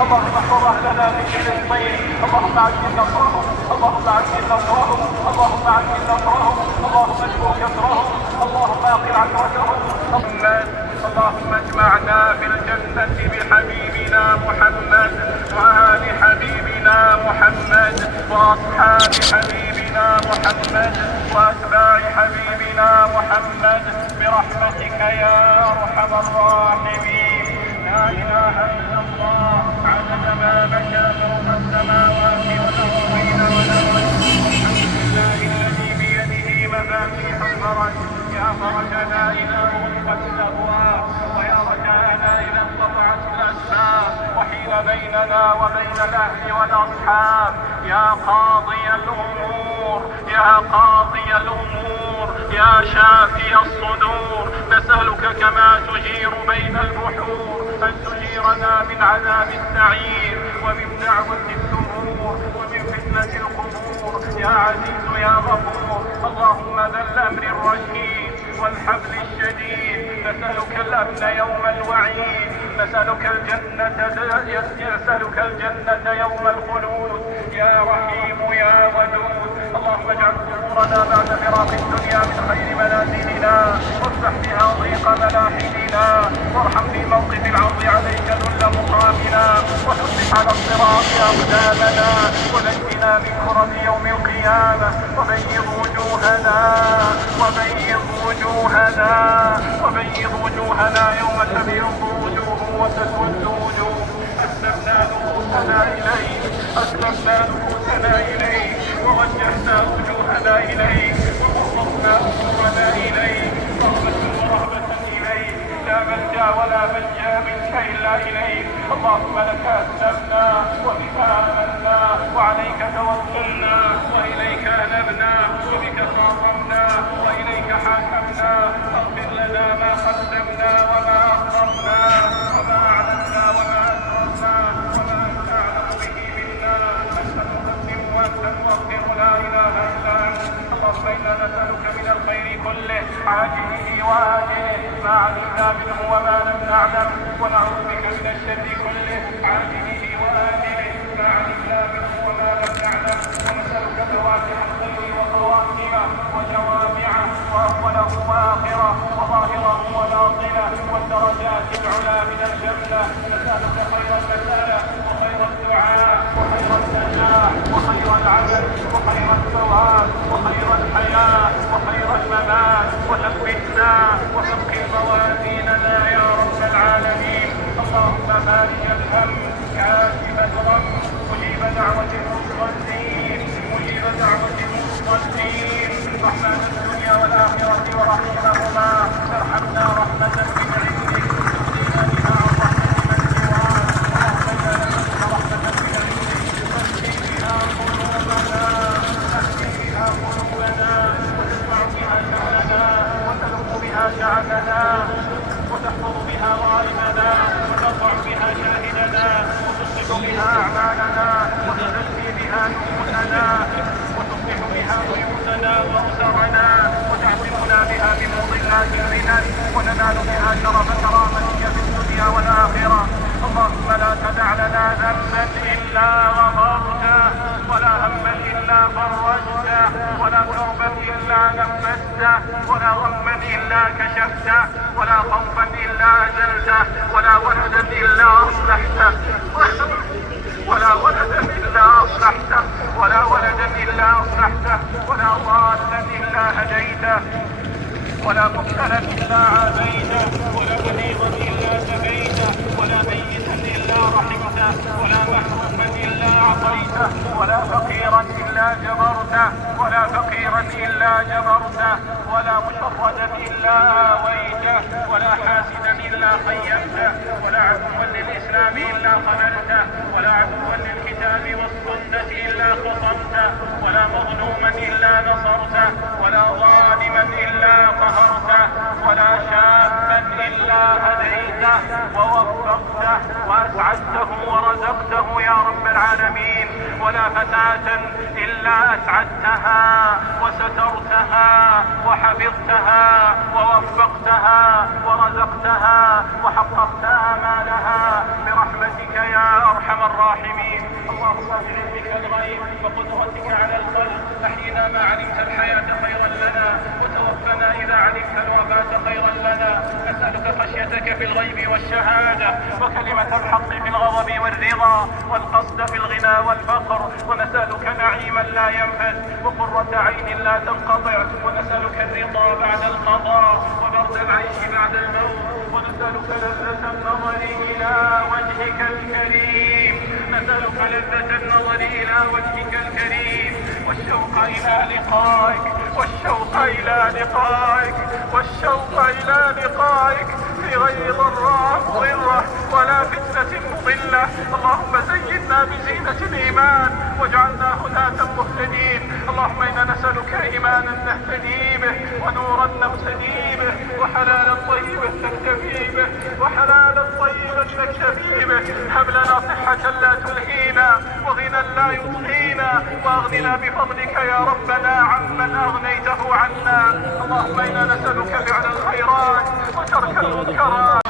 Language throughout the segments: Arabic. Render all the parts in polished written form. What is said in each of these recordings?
اللهم احفظ اهلنا في فلسطين، اللهم عجل نصرهم، اللهم عجل نصرهم، اللهم عجل نصرهم، اللهم اشف كسرهم، اللهم اقل عثرتهم. اللهم اجمعنا في الجنة بحبيبنا محمد وآل حبيبنا محمد وأصحاب حبيبنا محمد وأتباع حبيبنا محمد برحمتك يا أرحم الراحمين. لا إله إلا الله عدد ما بكى فوق السماوات والأرضين والأرض. الحمد لله الذي بيده مفاتيح الفرج، يا فرجنا إذا غلقت الأبواب، ويا رجاءنا إذا انقطعت الأسباب، وحيل بيننا وبين الأهل والأصحاب. يا قاضي الأمور، يا قاضي الأمور، يا شافي الصدور، نسألك كما تجير بين البحور أن تجيرنا من عذاب السعير ومن دعوة الثبور ومن فتنة القبور. يا عزيز يا غفور، اللهم ذا الأمر الرشيد والحبل الشديد، نسألك الأمن يوم الوعيد، نسألك الجنة يوم الخلود. يا رحيم يا ودود، اللهم اجعل قبورنا بعد فراق الدنيا من خير منازلنا، وافتح بها ضيق ملاحدنا، وارحم في موقف العرض عليك ذل مقامنا، وثبت على الصراط أقدامنا، ونجنا من كرب يوم القيامة، وبيض وجوهنا يوم تبيض وجوه وتسود وجوه. أسلمنا نفوسنا إليك، ووجهنا وجوهنا إليك، وقربنا أمورنا إليك، رغبة ورهبة إليك، لا ملجأ ولا ملجأ منك إلا إليك. اللهم لك أسلمنا وبك آمنا وعليك توكلنا وإليك أنبنا وبك خاصمنا وإليك حاكمنا. اغفر لنا ما قدمنا وما أخرنا وما أعلنا وما أسررنا وما أنت أعلم به منا. أنت المقدم وأنت المؤخر، لا إله إلا أنت. اللهم إنا نسألك من الخير كله عاجله وآجله، ما علمنا منه وما لم نعلم، ونعوذ بك من الشر كله عاجله وآجله، ما علمنا منه وما لم نعلم، ونسألك فواتح الخير وخواتمه وجوامعه وأوله وآخره وظاهره وباطنه والدرجات العلى من الجنة. نسألك خير المسألة وخير الدعاء وخير النجاح وخير العمل وخير الثواب وخير الحياة وخير الممات، وثبتنا وثقل موازيننا يا رب العالمين. اللهم فارج الهم، كاشف الغم، مجيب دعوة المصلين، رحمن الدنيا والآخرة ورحمهما، ارحمنا رحمة من عندك تهدينا بها عن رحمة من سواك. اللهم إنا نسألك رحمة من عندك تهدي بها قلوبنا وتدفع بها شأننا وتلق بها شعبنا وتحفظ بها غائبنا وترفع بها شاهدنا وتصلح بها أعمالنا وتزكي بها نفوسنا وتصلح بها بيوتنا وأسرنا وتعصمنا بها من مضلات الفتن وننال بها شرف كرامتك في الدنيا والآخرة. اللهم لا تدع لنا ذنبا إلا غفرته، ولا هما إلا فرجته، ولا كربا إلا نفسته، ولا غما إلا كشفته، ولا خوفا إلا أزلته، ولا ولدا إلا أصلحته، ولا ضالا ولا ضالا إلا هديته، ولا مبتلا إلا عافيته، ولا مريضا إلا شفيته، ولا ميتا إلا رحمته، ولا محروما إلا أعطيته، ولا فقيرا إلا جبرته، ولا مشردا إلا آويته، ولا حاسدا إلا خيمته، ولا عدوا للإسلام إلا خذلته، ولا عدوا للكتاب والسنة إلا خصمته، ولا مظلوما إلا نصرته، ولا ظالما إلا قهرته، ولا شابا إلا هديته ووفقته وأسعدته ورزقته يا رب العالمين، ولا فتاة إلا أسعدتها وسترتها وحفظتها ووفقتها ورزقتها وحققت آمالها برحمتك يا أرحم في الغيب والشهادة، وكلمة الحق في الغضب والرضا، والقصد في الغنى والفقر. ونسألك نعيما لا ينفد، وقرة عين لا تنقطع. ونسألك الرضا بعد القضاء، وبرد العيش بعد الموت. ونسألك لذة النظر إلى وجهك الكريم، نسألك لذة النظر إلى وجهك الكريم، والشوق إلى لقائك، والشوق إلى لقائك، والشوق إلى لقائك في غير ضراء مضرة ولا فتنة مضلة. اللهم زينا بزينة الإيمان واجعلنا هداة مهتدين. اللهم إنا نسألك إيمانا نهتدي به، ونورا نقتدي به، وحلالا طيبا نكتفي به، وحلالا طيبا نكتفي به. هب لنا صحة لا تلهينا، وغنى لا يطغينا، واغننا بفضلك يا ربنا عمن أغنيته عنا. اللهم إنا نسألك فعل الخيرات وترك المنكرات.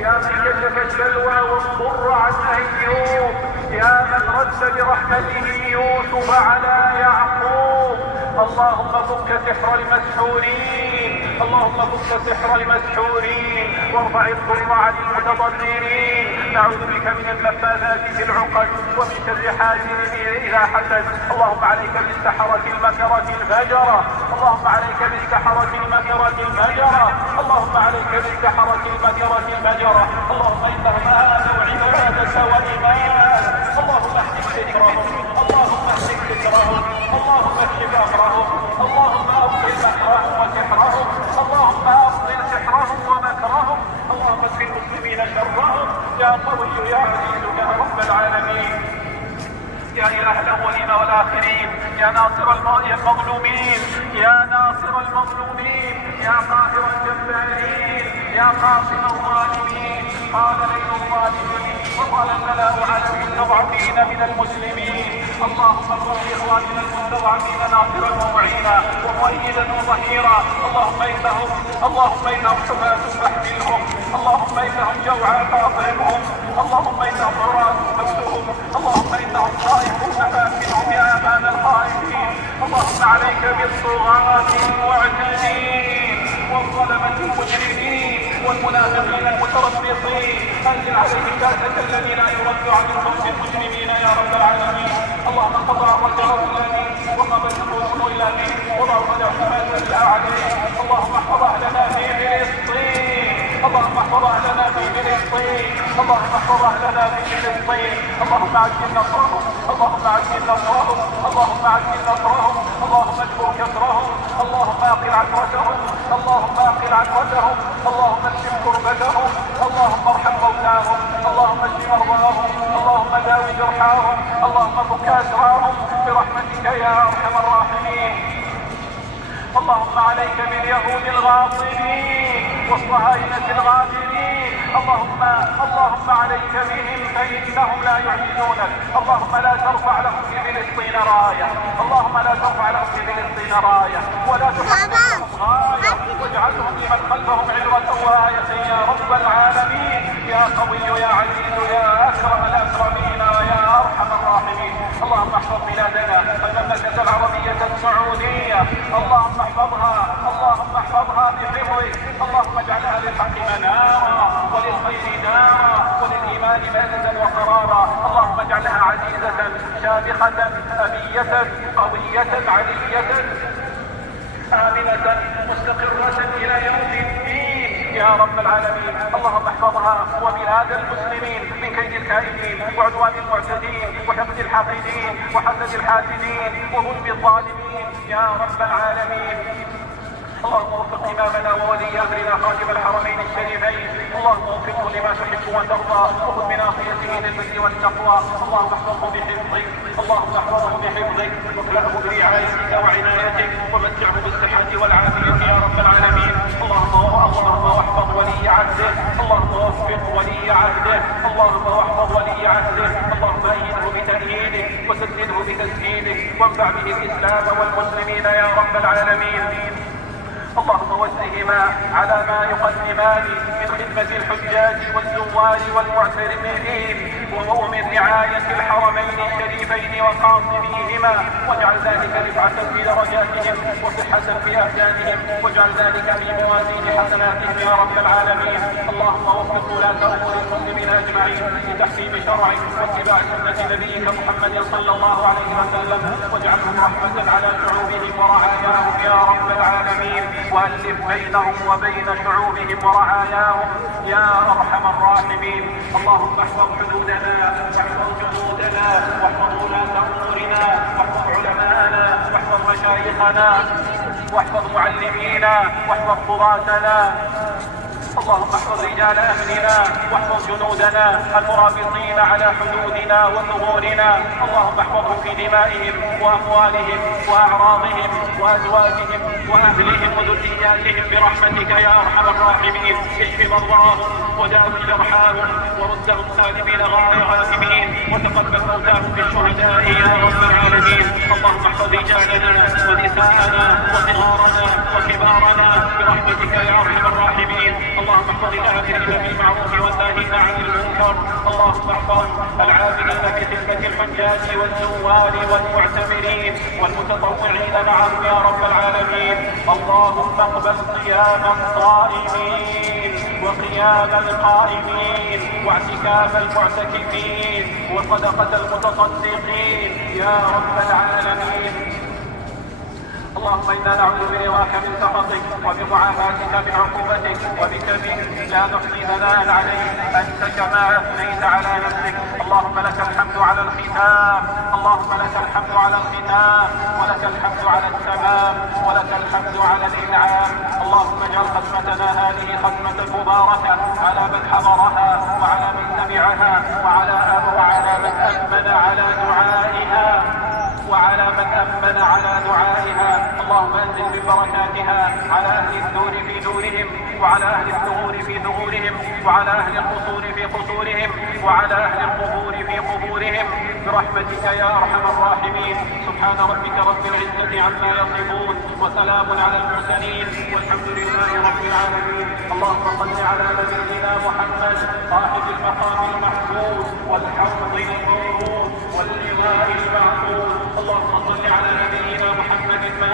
يا من كشف البلوى والضر عن أيوب، يا من رد برحمته يوسف على يعقوب. اللهم فك سحر المسحورين، اللهم فك سحر المسحورين، وارفع الضر عن المتضررين. نعوذ بك من اللفاذات في العقد، ومن شر حاسد إذا حسد. اللهم عليك بالسحرة المكرة الفجرة، اللهم عليك بالسحرة المكرة الفجرة، اللهم عليك بالسحرة المكرة الفجرة. اللهم إنهم آمنوا عبادك وإيمان. اللهم اهدك ذكرهم، اللهم اهدك ذكرهم، اللهم اكشف أمرهم، اللهم أبطل مكرهم وسحرهم، اللهم أبطل سحرهم ومكرهم، اللهم اكفِ المسلمين شرهم يا قوي يا عزيز يا رب العالمين. يا إله الأولين والآخرين، يا ناصر المظلومين، يا ناصر المظلومين، يا قاهر الجبارين، يا قاصم الظالمين. قال ليل الظالمين وقال الملأ على المستضعفين من المسلمين. اللهم صل لإخواننا المستضعفين ناصرا ومعينا ومؤيدا وظهيرا. اللهم إنهم حفاة فاحملهم، اللهم إنهم جوعى فاطعمهم، اللهم إنهم عراة فاكسهم، اللهم إنهم خائفون فأمنهم يا أمان الخائفين. اللهم عليك عليك بالطغاة المعتدين والظلمة المجرمين والمنافقين المتربصين. أنزل عليهم كاسة الذي لا يرد عن القوم المجرمين يا رب العالمين. اللهم قطع رجاء الذي وقبل الرسل إلى به وضعوا الاعتماد عليه. اللهم احفظ أهلنا في فلسطين. اللهم احفظ أهلنا في فلسطين. اللهم احفظ أهلنا في فلسطين. اللهم عجل نصرهم. اللهم عجل نصرهم. اللهم عجل نصرهم. اللهم اجبر كسرهم. اللهم اقل عثرتهم. اللهم اقل عثرتهم. اللهم اشف كربتهم. اللهم ارحم موتاهم. اللهم اشف مرضاهم. اللهم داوي جرحاهم. اللهم فك اسراهم برحمتك يا ارحم الراحمين. اللهم عليك باليهود الغاصبين والصهاينة الغادرين. اللهم عليك بهم فإنهم لا يعجزونك. اللهم لا ترفع لهم في فلسطين راية. اللهم لا ترفع لهم في فلسطين راية ولا تحققهم غاية واجعلهم لمن خلفهم عبرة وآية يا رب العالمين. يا قوي يا عزيز يا أكرم الأكرمين يا أرحم الراحمين. اللهم احفظ بلادنا المملكة العربية السعودية. اللهم احفظها. اللهم احفظها بحفظك. اللهم اجعلها للحق منارا وللخير دارا وللإيمان بلدا وقرارا. اللهم اجعلها عزيزة شامخة أبية قوية علية آمنة مستقرة إلى يوم الدين يا رب العالمين. اللهم احفظها وبلاد المسلمين من كيد الكائدين وعدوان المعتدين وحقد الحاقدين وحسد الحاسدين وظلم الظالمين يا رب العالمين. اللهم وفق إمامنا وولي أمرنا خاتم الحرمين الشريفين. اللهم وفقه لما تحب وترضى وخذ بناصيته للبر والتقوى. اللهم احفظه بحفظك. اللهم احفظه بحفظك واكلأه برعايتك وعنايتك ومتعه بالصحة والعافية يا رب العالمين. اللهم واحفظ ولي عهده. اللهم وفق ولي عهده. اللهم واحفظ ولي عهده. اللهم أيده بتأييدك وسدده بتسديدك وانفع به الإسلام والمسلمين يا رب العالمين. اللهم وجههما على ما يقدمان من خدمة الحجاج والزوار والمعتمرين ومن رعاية الحرمين الشريفين وقاصديهما. واجعل ذلك رفعة في درجاتهم وصحة في أبدانهم واجعل ذلك في موازين حسناتهم يا رب العالمين. اللهم وفق ولاة أمور المسلمين أجمعين لتحكيم شرعك واتباع سنة نبيك محمد صلى الله عليه وسلم واجعلهم رحمة على شعوبهم ورعاياهم يا رب العالمين. وألف بينهم وبين شعوبهم ورعاياهم يا أرحم الراحمين. اللهم احفظ حدودنا واحفظ جنودنا واحفظ ولاة أمورنا واحفظ علماءنا واحفظ مشايخنا واحفظ معلمينا واحفظ قضاتنا. اللهم احفظ رجال أمننا واحفظ جنودنا المرابطين على حدودنا وثغورنا. اللهم احفظهم في دمائهم وأموالهم وأعراضهم وأزواجهم وأهلهم وذرياتهم برحمتك يا أرحم الراحمين. اشف مرضاهم وداوي جرحاهم وردهم سالمين غائبين وتقبل موتاهم بالشهداء يا رب العالمين. اللهم احفظ رجالنا ونساءنا وصغارنا وكبارنا برحمتك يا أرحم الراحمين. اللهم احفظ الآمرين بالمعروف والناهين عن المنكر. اللهم احفظ العاملين في خدمة الحجاج والزوار والمعتمرين والمتطوعين معهم يا رب العالمين. اللهم اقبل قيام الصائمين وقيام القائمين واعتكاف المعتكفين وصدقة المتصدقين يا رب العالمين. اللهم إنا نعوذ برضاك من سخطك وبمعافاتك من عقوبتك وبك منك لا نحصي ثناء عليك أنت كما أثنيت على نفسك. اللهم لك الحمد على الختام. اللهم لك الحمد على الختام ولك الحمد على التمام ولك الحمد على الإنعام. اللهم اجعل ختمتنا هذه ختمة مباركة على من حضرها وعلى من تبعها وعلى من أمن على دعائها وعلى من أمن على دعائها. اللهم أنزل ببركاتها على أهل الدور في دورهم وعلى أهل الثغور في ثغورهم وعلى أهل القصور في قصورهم وعلى أهل القبور في قبورهم برحمتك يا أرحم الراحمين. سبحان ربك رب العزة عما يصفون وسلام على المرسلين والحمد لله رب العالمين. اللهم صل على نبينا محمد صاحب المقام المحمود والحوض المورود واللواء المعقود. اللهم صل على نبينا محمد ما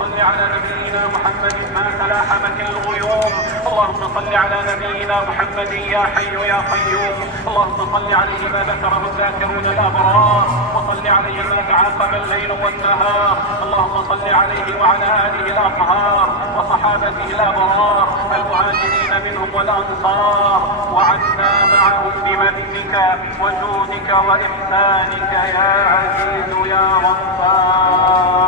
صل على نبينا محمد ما تلاحمت الغيوم. اللهم صل على نبينا محمد يا حي يا قيوم. اللهم صل عليه ما ذكره الذاكرون الأبرار، وصل عليه ما تعاقب الليل والنهار. اللهم صل عليه وعلى آله الأطهار وصحابته الأبرار المهاجرين منهم والأنصار، وعنا معهم بمنك وجودك وإحسانك يا عزيز يا غفار.